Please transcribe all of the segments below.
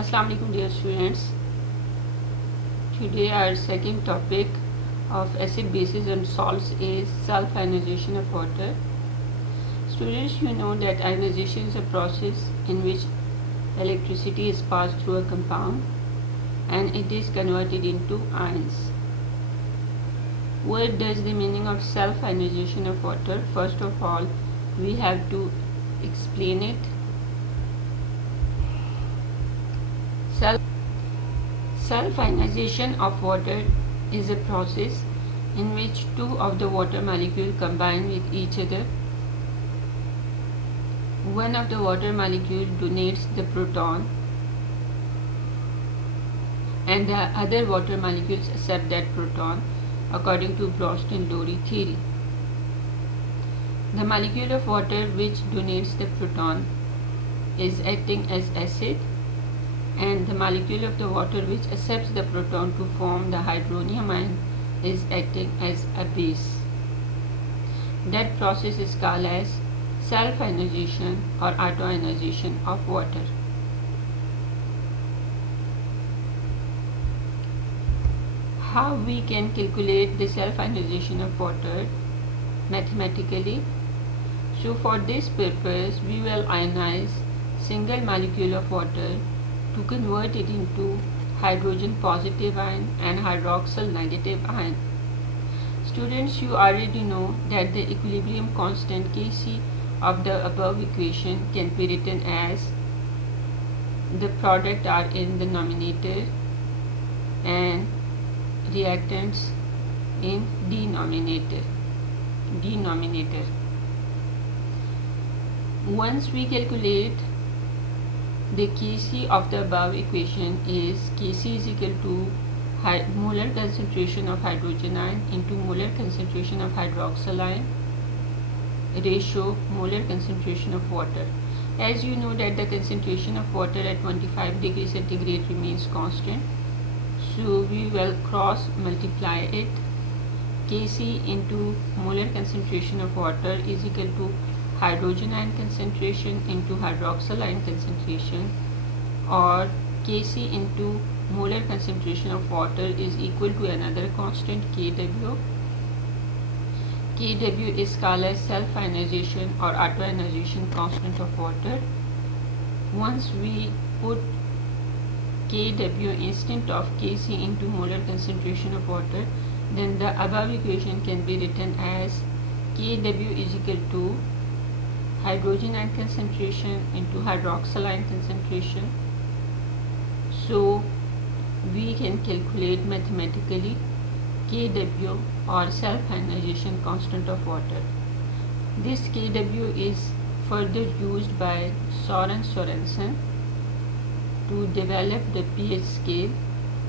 Assalamu alaikum dear students. Today our second topic of acid bases and salts is self-ionization of water. Students, you know that ionization is a process in which electricity is passed through a compound and it is converted into ions. What does the meaning of self-ionization of water? First of all, we have to explain it. Self-ionization of water is a process in which two of the water molecules combine with each other. One of the water molecules donates the proton and the other water molecules accept that proton according to Bronsted-Lowry theory. The molecule of water which donates the proton is acting as acid, and the molecule of the water which accepts the proton to form the hydronium ion is acting as a base. That process is called as self-ionization or autoionization of water. How we can calculate the self-ionization of water mathematically? So for this purpose we will ionize single molecule of water to convert it into hydrogen positive ion and hydroxyl negative ion. Students, you already know that the equilibrium constant Kc of the above equation can be written as the product are in the numerator and reactants in denominator. Once we calculate the Kc of the above equation is Kc is equal to molar concentration of hydrogen ion into molar concentration of hydroxyl ion ratio molar concentration of water. As you know that the concentration of water at 25 degrees centigrade remains constant, so we will cross multiply it. Kc into molar concentration of water is equal to hydrogen ion concentration into hydroxyl ion concentration, or Kc into molar concentration of water is equal to another constant Kw. Kw is called as self-ionization or autoionization constant of water. Once we put Kw instead of Kc into molar concentration of water, then the above equation can be written as Kw is equal to hydrogen ion concentration into hydroxyl ion concentration. So we can calculate mathematically Kw or self-ionization constant of water. This Kw is further used by Sorensen to develop the pH scale,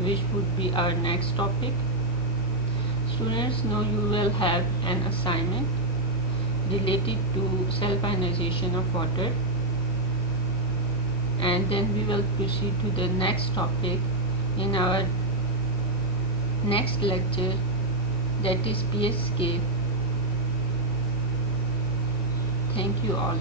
which would be our next topic. Students, now you will have an assignment related to self-ionization of water, and then we will proceed to the next topic in our next lecture, that is pH scale. Thank you all.